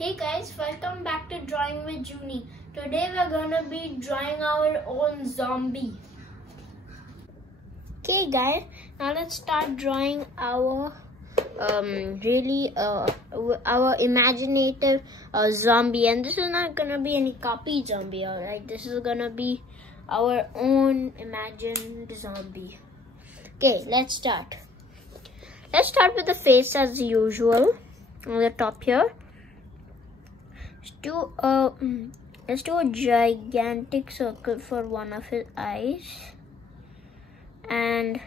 Hey guys, welcome back to Drawing with Juni. Today we're gonna be drawing our own zombie. Okay guys, now let's start drawing our our imaginative zombie. And this is not gonna be any copy zombie, alright? This is gonna be our own imagined zombie. Okay, let's start. Let's start with the face as usual on the top here. Let's do a gigantic circle for one of his eyes, and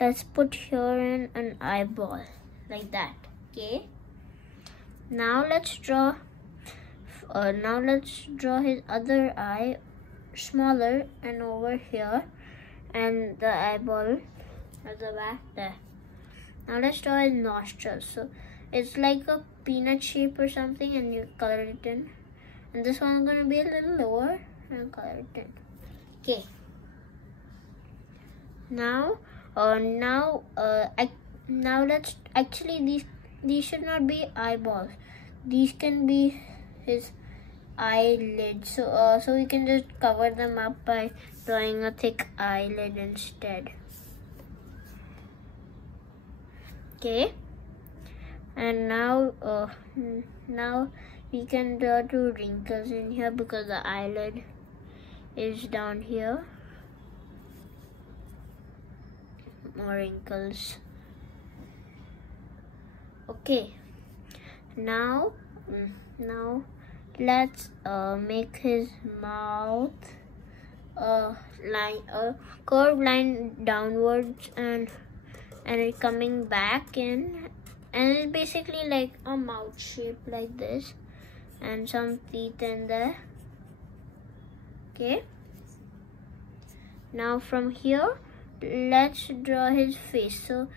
let's put here in an eyeball like that. Okay, now let's draw his other eye, smaller and over here, and the eyeball at the back there. Now let's draw his nostrils. So it's like a peanut shape or something, and you color it in. And this one's gonna be a little lower, and color it in. Okay. Now let's actually these should not be eyeballs. These can be his eyelids. So we can just cover them up by drawing a thick eyelid instead. Okay. And now we can draw 2 wrinkles in here because the eyelid is down here. More wrinkles. Okay. Now let's make his mouth a curved line downwards and it coming back in. And it's basically like a mouth shape like this, and some teeth in there. Okay. Now from here, let's draw his face. So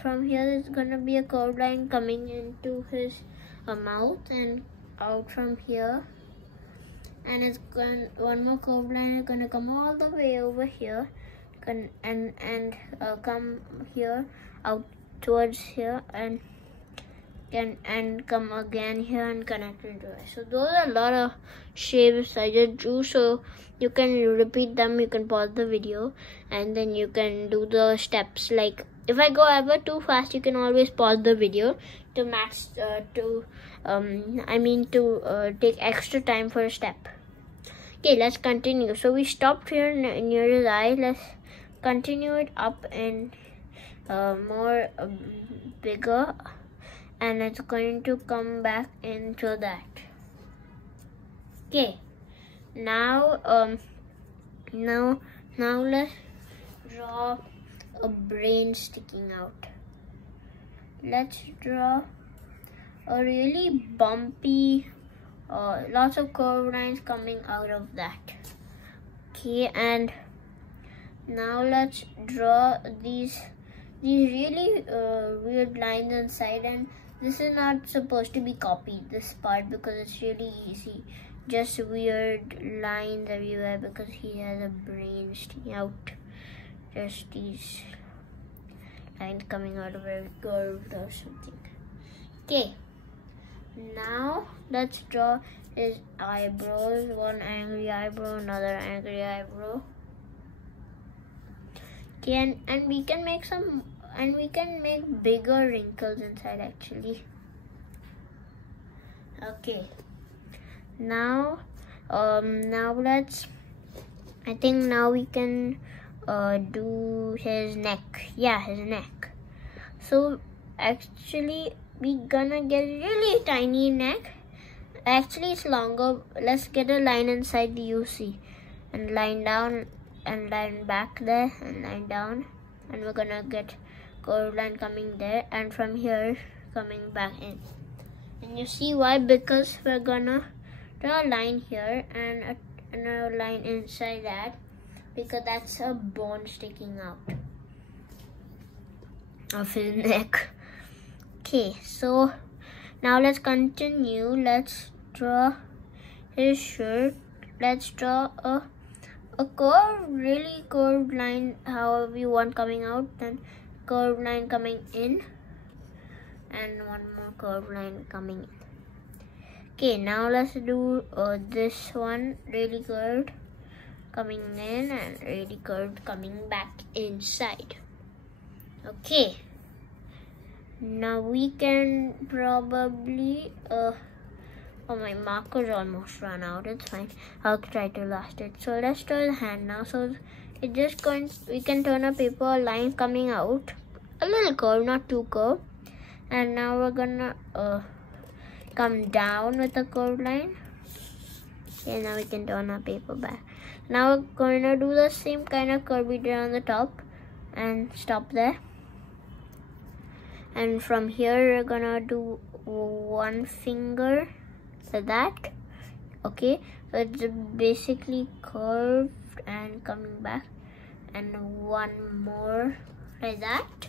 from here, there's gonna be a curved line coming into his mouth and out from here, and it's one more curved line is gonna come all the way over here, and come here out towards here, and come again here and connect into it. So those are a lot of shapes I just drew, so you can repeat them. You can pause the video and then you can do the steps. Like if I go ever too fast, you can always pause the video to take extra time for a step. Okay, let's continue. So we stopped here near his eye. Let's continue it up and more bigger, and it's going to come back into that. Okay, now let's draw a brain sticking out. Let's draw a really bumpy, lots of curved lines coming out of that. Okay, and now let's draw these really weird lines inside, and this is not supposed to be copied, this part, because it's really easy. Just weird lines everywhere because he has a brain sticking out. Just these lines coming out of a curved or something. Okay, now let's draw his eyebrows. One angry eyebrow, another angry eyebrow. Okay, and we can make bigger wrinkles inside actually. Okay, now let's, I think now we can do his neck. Yeah, his neck. So actually we gonna get a really tiny neck. Actually it's longer. Let's get a line inside the UC and line down and line back there and line down, and we're gonna get curved line coming there, and from here coming back in. And you see why? Because we're gonna draw a line here and another line inside that, because that's a bone sticking out of his neck. Okay, so now let's continue. Let's draw his shirt. Let's draw a really curved line, however you want, coming out, then curved line coming in, and one more curved line coming in. Okay, now let's do this one really curved coming in and really curved coming back inside. Okay, now we can probably oh, my marker's almost run out. It's fine, I'll try to last it. So let's draw the hand now. So it's just going, we can turn a paper line coming out, a little curve, not too curved. And now we're gonna come down with a curved line. Okay, now we can turn our paper back. Now we're going to do the same kind of curve we did on the top and stop there. And from here we're gonna do one finger like that. Okay, so it's basically curved and coming back, and one more like that.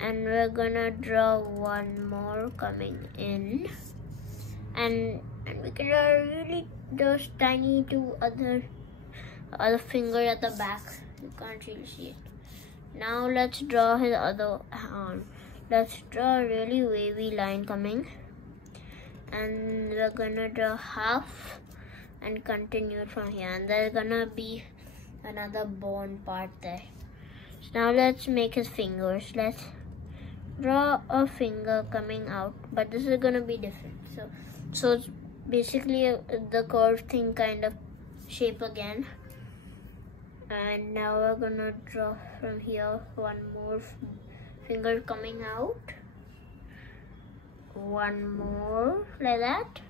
And we're gonna draw one more coming in, and we can draw really those tiny two other finger at the back. You can't really see it. Now let's draw his other arm. Let's draw a really wavy line coming, and we're gonna draw half and continue from here, and there's gonna be another bone part there. So now let's make his fingers. Let's draw a finger coming out, but this is gonna be different. So it's basically the curved thing kind of shape again. And now we're gonna draw from here one more finger coming out, one more like that,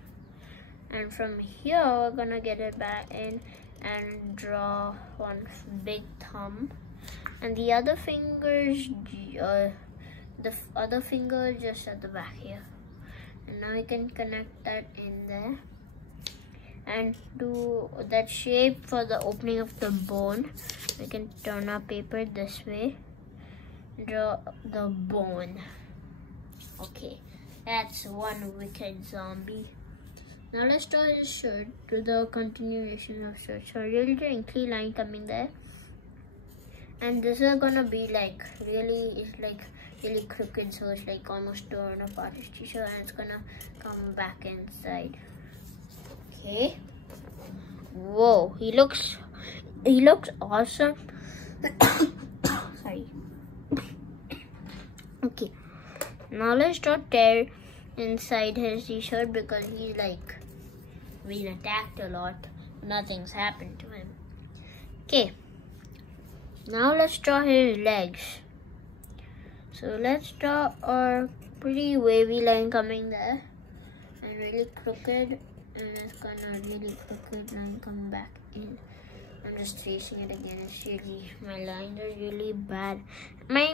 and from here we're gonna get it back in and draw one big thumb, and the other fingers the other finger just at the back here. And now we can connect that in there and do that shape for the opening of the bone. We can turn our paper this way, draw the bone. Okay, that's one wicked zombie. Now let's draw his shirt, to the continuation of shirt. So really wrinkly line coming there, and this is gonna be like really crooked, so it's like almost torn apart his t-shirt, and it's gonna come back inside. Okay. Whoa, he looks awesome. Sorry. Okay. Now let's draw tear inside his t-shirt, because he's like been attacked a lot. Nothing's happened to him. Okay. Now let's draw his legs. So let's draw a pretty wavy line coming there, and really crooked, and it's gonna really crooked line come back in. I'm just tracing it again. It's really, my lines are really bad. My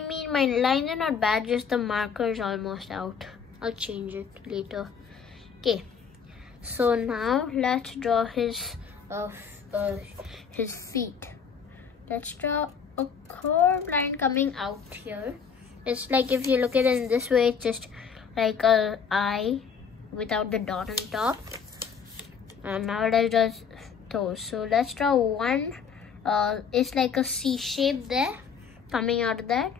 lines are not bad, just the marker is almost out. I'll change it later. Okay, so now let's draw his feet. Let's draw a curved line coming out here. It's like, if you look at it in this way, it's just like a eye without the dot on top. And now let's draw toes. So let's draw one. It's like a C shape there coming out of that,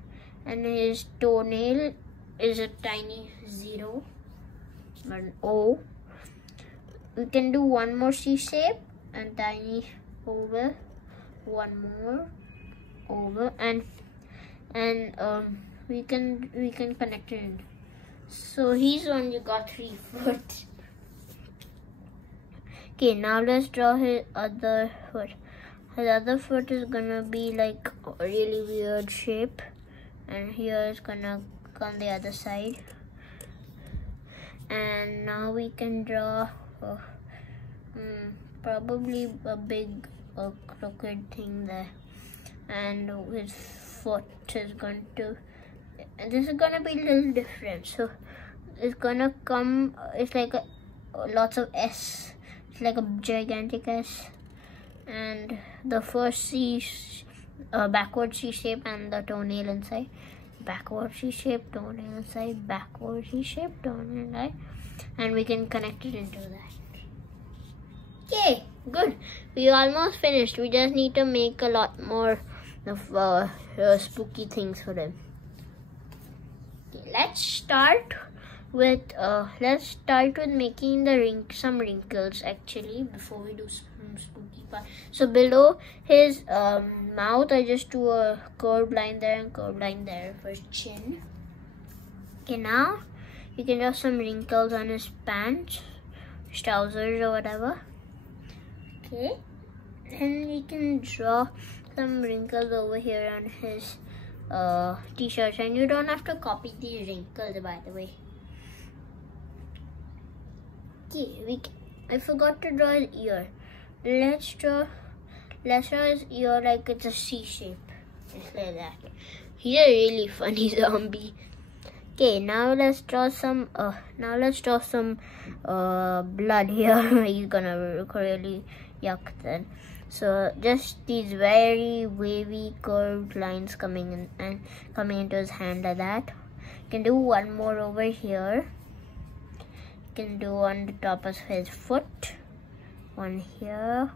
and his toenail is a tiny 0, an O. We can do one more C shape and tiny over, one more over, and we can connect it in. So he's only got 3 foot. Okay, now let's draw his other foot. His other foot is gonna be like a really weird shape, and here is gonna come the other side. And now we can draw probably a big crooked thing there, and his foot is going to, and this is gonna be a little different. So it's gonna come, it's like lots of S. It's like a gigantic S, and the first C, backward C shape, and the toenail inside. Backward C shape, toenail inside, backward C shape, toenail inside, and we can connect it into that. Okay, good. We almost finished. We just need to make a lot more of spooky things for them. Okay, let's start let's start with making some wrinkles actually before we do some spooky part. So below his mouth, I just do a curved line there and curved line there for his chin. Okay, now you can draw some wrinkles on his pants, his trousers or whatever. Okay, and we can draw some wrinkles over here on his t-shirts, and you don't have to copy these wrinkles, by the way. Okay, I forgot to draw his ear. Let's draw his ear like it's a C shape, just like that. He's a really funny zombie. Okay, now let's draw some blood here. He's gonna look really yuck then. So just these very wavy curved lines coming in and coming into his hand like that. You can do one more over here. You can do on the top of his foot, one here,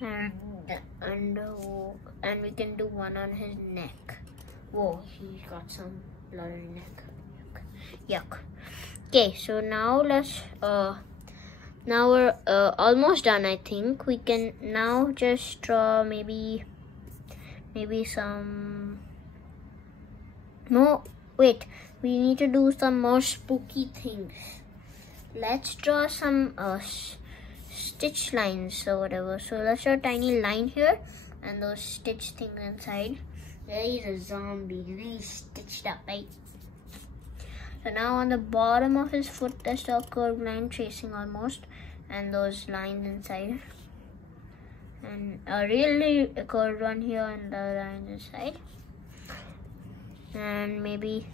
and we can do one on his neck. Whoa, he's got some blood on his neck. Yuck. Okay, so now now we're almost done. I think we can now just draw maybe some more. Wait, we need to do some more spooky things. Let's draw some stitch lines or whatever. So let's draw a tiny line here and those stitch things inside. There is a zombie and he's stitched up, right? So now on the bottom of his foot, let's draw a curved line tracing almost, and those lines inside, and a really curved one here and the lines inside. And maybe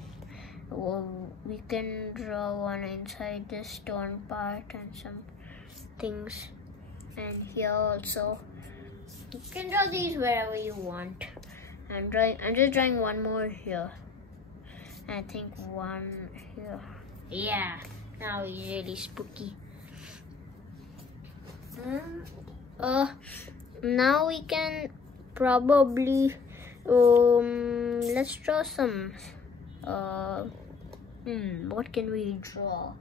we can draw one inside this torn part and some things, and here also. You can draw these wherever you want. I'm just drawing one more here. I think one here. Yeah, now he's really spooky. Now we can probably let's draw some what can we draw?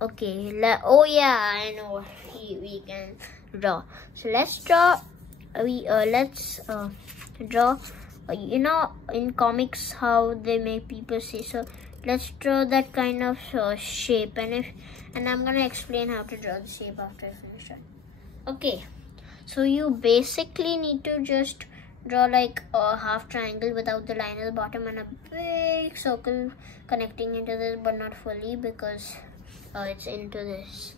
Okay, oh yeah, I know what we can draw. So let's draw draw, you know, in comics how they make people say, so let's draw that kind of shape, and I'm gonna explain how to draw the shape after I finish it. Okay, so you basically need to just draw like a half triangle without the line at the bottom and a big circle connecting into this, but not fully because it's into this.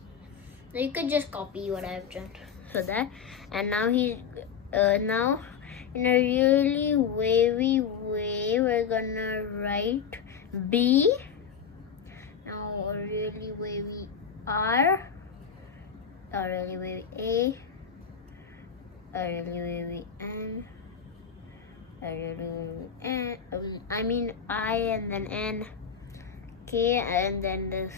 So you could just copy what I've done for that. And now he's now in a really wavy way, we're gonna write B. Now a really wavy R, a really wavy A, a really wavy N, a really wavy N, I mean I and then N, K, and then this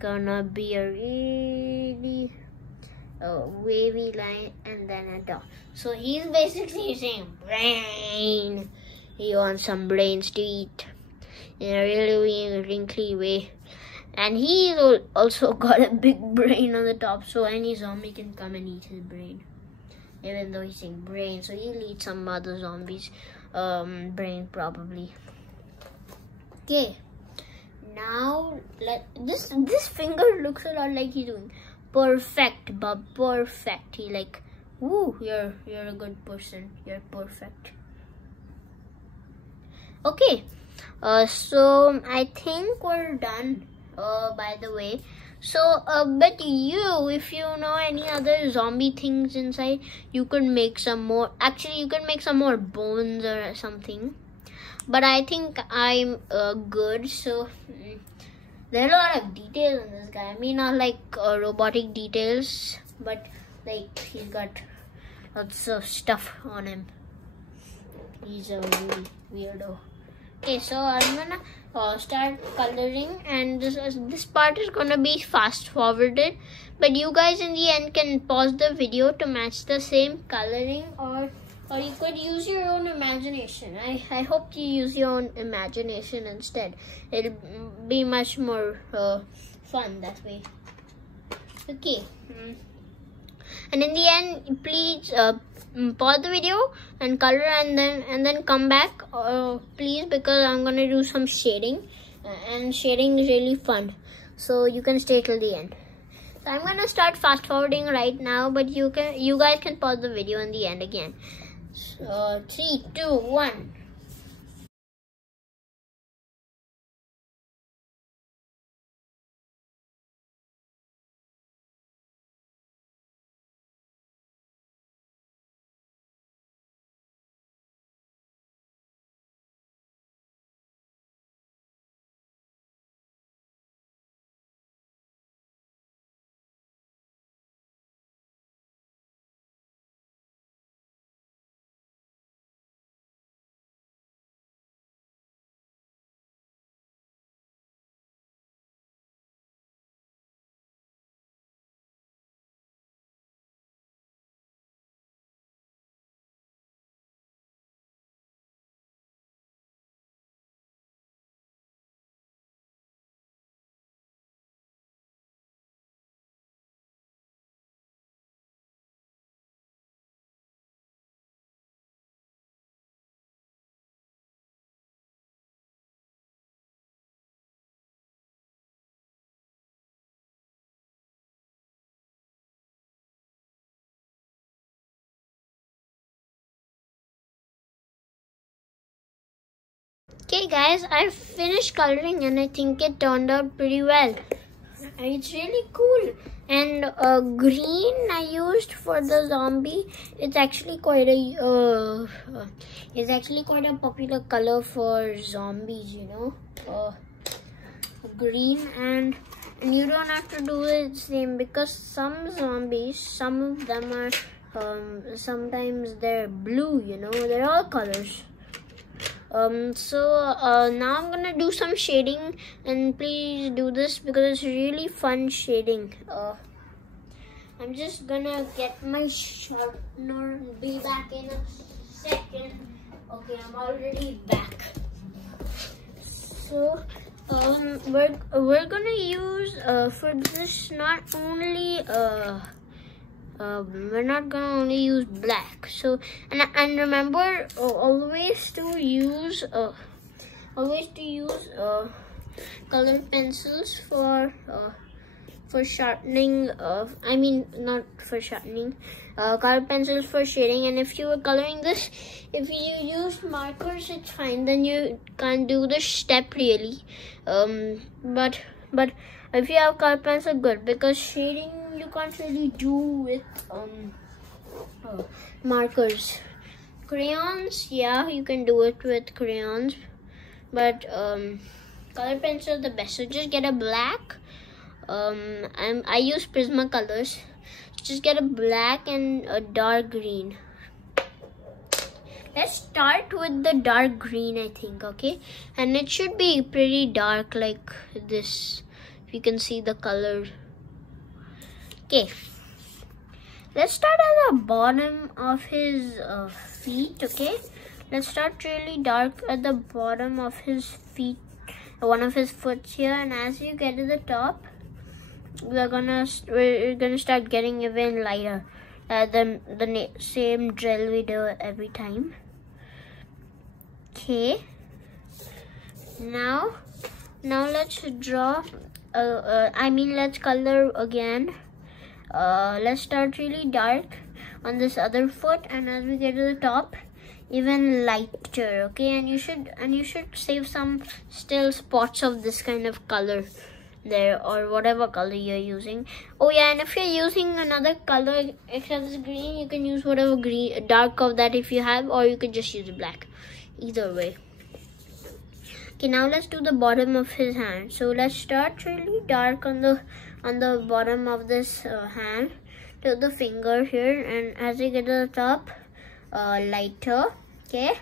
gonna be a really wavy line and then a dot. So he's basically saying brain. He wants some brains to eat in a really wrinkly way. And he's also got a big brain on the top, so any zombie can come and eat his brain. Even though he's saying brain, so he'll eat some other zombies' brain probably. Okay. Now this finger looks a lot like he's doing perfect, but perfect. He like, woo, you're a good person. You're perfect. Okay, so I think we're done. By the way, so but if you know any other zombie things inside, you could make some more. Actually, you could make some more bones or something. But I think I'm good. So there are a lot of details on this guy. I mean, not like robotic details, but like he's got lots of stuff on him. He's a really weirdo. Okay, so I'm gonna start coloring, and this part is gonna be fast forwarded, but you guys in the end can pause the video to match the same coloring or or you could use your own imagination. I hope you use your own imagination instead. It'll be much more fun that way. Okay. And in the end, please pause the video and color, and then come back, please, because I'm gonna do some shading, and shading is really fun. So you can stay till the end. So I'm gonna start fast forwarding right now, but you guys can pause the video in the end again. So 3, 2, 1. Okay guys, I finished coloring and I think it turned out pretty well. It's really cool. And green I used for the zombie. It's actually quite a popular color for zombies, you know. Green, and you don't have to do it same, because some zombies, some of them are sometimes they're blue, you know. They're all colors. Now I'm gonna do some shading, and please do this because it's really fun shading. I'm just gonna get my sharpener and be back in a second. Okay, I'm already back. So we're gonna use for this not only we're not gonna only use black. So and remember always to use colored pencils for sharpening. I mean, not for sharpening. Colored pencils for shading. And if you were coloring this, if you use markers, it's fine. Then you can't do this step really. But if you have colored pencil, good, because shading you can't really do with markers. Crayons, yeah, you can do it with crayons, but colored pencil is the best. So just get a black. I use Prismacolors. Just get a black and a dark green. Let's start with the dark green, I think, okay? And it should be pretty dark like this, if you can see the color. Okay, let's start at the bottom of his feet, okay? Let's start really dark at the bottom of his feet, one of his foot here, and as you get to the top, we're gonna start getting even lighter. The same drill we do every time. Okay. Now let's draw. Let's color again. Let's start really dark on this other foot, and as we get to the top, even lighter. Okay, and you should save some still spots of this kind of color there, or whatever color you're using. Oh yeah, and if you're using another color except this green, you can use whatever green dark of that if you have, or you could just use black. Either way. Okay, now let's do the bottom of his hand. So let's start really dark on the bottom of this hand to the finger here, and as we get to the top, lighter. Okay,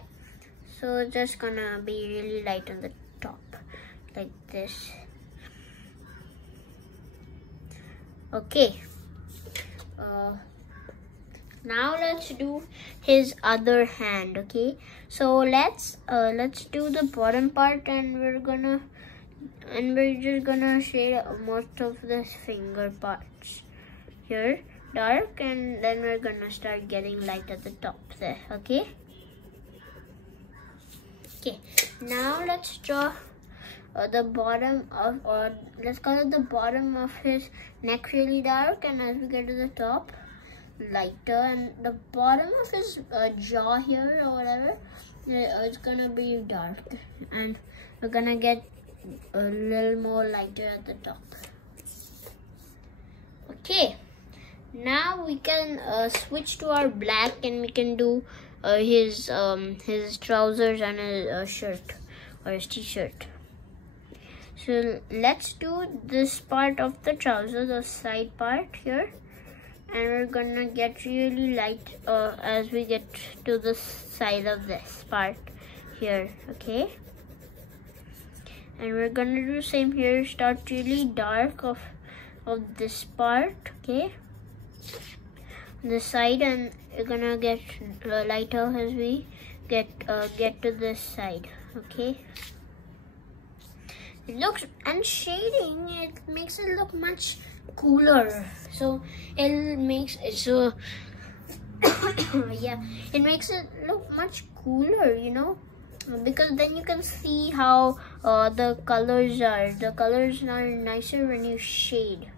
so it's just gonna be really light on the top like this. Okay, Now let's do his other hand. Okay, so let's do the bottom part, and we're just gonna shade most of the finger parts here dark, and then we're gonna start getting light at the top there. Okay, now let's draw the bottom of, or let's color the bottom of his neck really dark, and as we get to the top, lighter, and the bottom of his jaw here or whatever, it's gonna be dark, and we're gonna get a little more lighter at the top. Okay, now we can switch to our black, and we can do his trousers and his shirt or his t-shirt. So let's do this part of the trouser, the side part here, and we're gonna get really light as we get to the side of this part here. Okay, and we're gonna do the same here. Start really dark of this part, okay, the side, and we're gonna get lighter as we get to this side. Okay, it looks, and shading, it makes it look much cooler. So it makes it so yeah, it makes it look much cooler, you know, because then you can see how the colors are. The colors are nicer when you shade.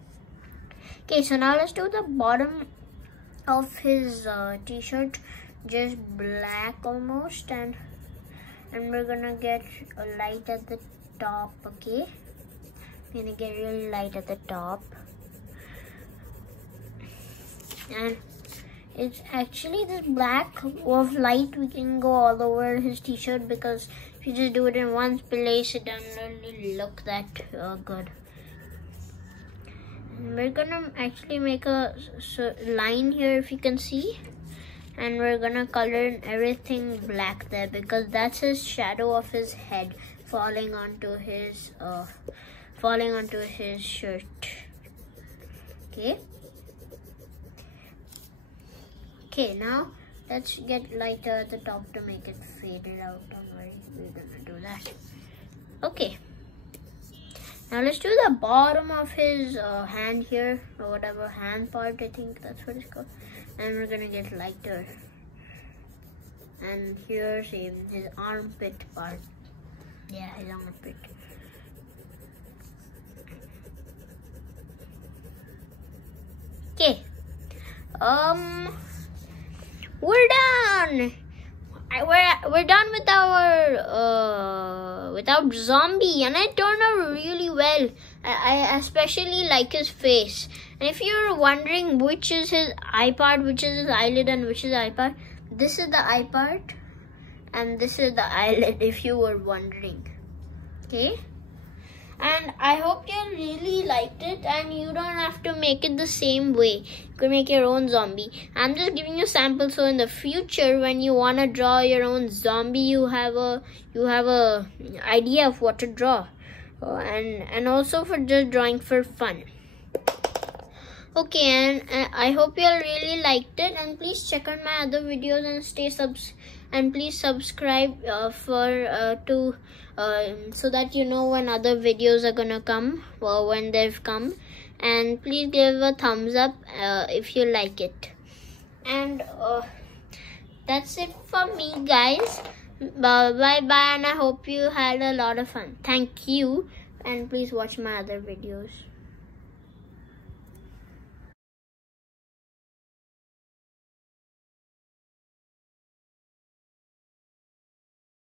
Okay, so now let's do the bottom of his t-shirt, just black almost, and we're gonna get a light at the top. Okay, we're gonna get really light at the top, and it's actually this black of light we can go all over his t-shirt, because if you just do it in one place, it doesn't really look that good. And we're gonna actually make a line here, if you can see, and we're gonna color everything black there, because that's his shadow of his head falling onto his shirt. Okay, now let's get lighter at the top to make it faded out. Don't worry, we're gonna do that. Okay, now let's do the bottom of his hand here, or whatever hand part, I think that's what it's called, and we're gonna get lighter. And here, same, his armpit part. Yeah, his armpit. Okay, we're done. We're done with our zombie, and it turned out really well. I especially like his face. And if you're wondering which is his eye part, which is his eyelid, and which is the eye part, this is the eye part, and this is the eyelid, if you were wondering. Okay, and I hope you really liked it, and you don't have to make it the same way. You can make your own zombie. I'm just giving you samples, so in the future when you want to draw your own zombie, you have a idea of what to draw, and also for just drawing for fun. Okay, and I hope you all really liked it, and please check out my other videos and please subscribe so that you know when other videos are gonna come, or when they've come, and please give a thumbs up if you like it. And that's it for me, guys. Bye bye, and I hope you had a lot of fun. Thank you, and please watch my other videos.